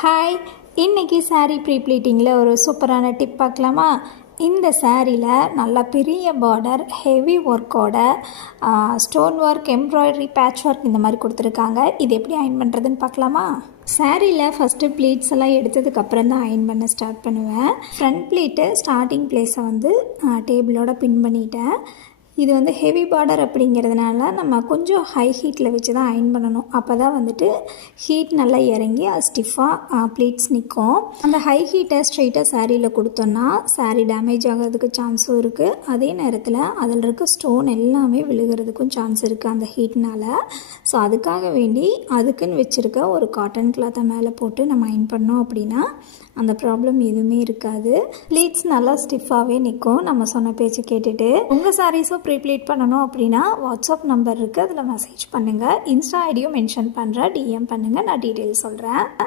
Hi, இன்றைக்கி saree pre ப்ளீட்டிங்கில் ஒரு சூப்பரான டிப் பார்க்கலாமா? இந்த சாரியில் நல்லா பெரிய பார்டர், ஹெவி ஒர்க்கோட stone work, embroidery, patch work இந்த மாதிரி கொடுத்துருக்காங்க. இது எப்படி அயன் பண்ணுறதுன்னு பார்க்கலாமா? சாரியில் ஃபஸ்ட்டு ப்ளீட்ஸ் எல்லாம் எடுத்ததுக்கப்புறம் தான் அயன் பண்ண ஸ்டார்ட் பண்ணுவேன். ஃப்ரண்ட் ப்ளீட்டு ஸ்டார்டிங் ப்ளேஸை வந்து டேபிளோட பின் பண்ணிட்டேன். இது வந்து ஹெவி பார்டர் அப்படிங்கிறதுனால நம்ம கொஞ்சம் ஹை ஹீட்டில் வச்சு தான் அயன் பண்ணணும். அப்போ தான் வந்துட்டு ஹீட் நல்லா இறங்கி அது ஸ்டிஃபாக ப்ளீட்ஸ் நிற்கும். அந்த ஹை ஹீட்டை ஸ்ட்ரெயிட்டாக சாரியில் கொடுத்தோன்னா சாரீ டேமேஜ் ஆகிறதுக்கு சான்ஸும் இருக்குது. அதே நேரத்தில் அதில் இருக்க ஸ்டோன் எல்லாமே விழுகிறதுக்கும் சான்ஸ் இருக்குது அந்த ஹீட்னால். ஸோ அதுக்காக வேண்டி அதுக்குன்னு வச்சுருக்க ஒரு காட்டன் கிளாத்தை மேலே போட்டு நம்ம அயன் பண்ணோம் அப்படின்னா அந்த ப்ராப்ளம் எதுவுமே இருக்காது. ப்ளீட்ஸ் நல்லா ஸ்டிஃபாகவே நிற்கும் நம்ம சொன்ன பேச்சு கேட்டுட்டு. உங்கள் சாரீஸும் ப்ரீப்ளீட் பண்ணணும் அப்படின்னா வாட்ஸ்அப் நம்பர் இருக்குது, அதில் மெசேஜ் பண்ணுங்கள். இன்ஸ்டா ஐடியும் மென்ஷன் பண்ணுறேன், டிஎம் பண்ணுங்கள், நான் டீட்டெயில்ஸ் சொல்கிறேன்.